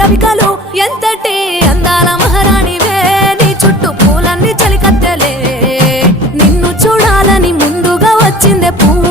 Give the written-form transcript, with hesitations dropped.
రవికలు ఎంతటి అందాల మహారాణివే నీ చుట్టూ పూలన్నీ చలికత్తెలే నిన్ను చూడాలని ముందుగా వచ్చిందే పువ్వు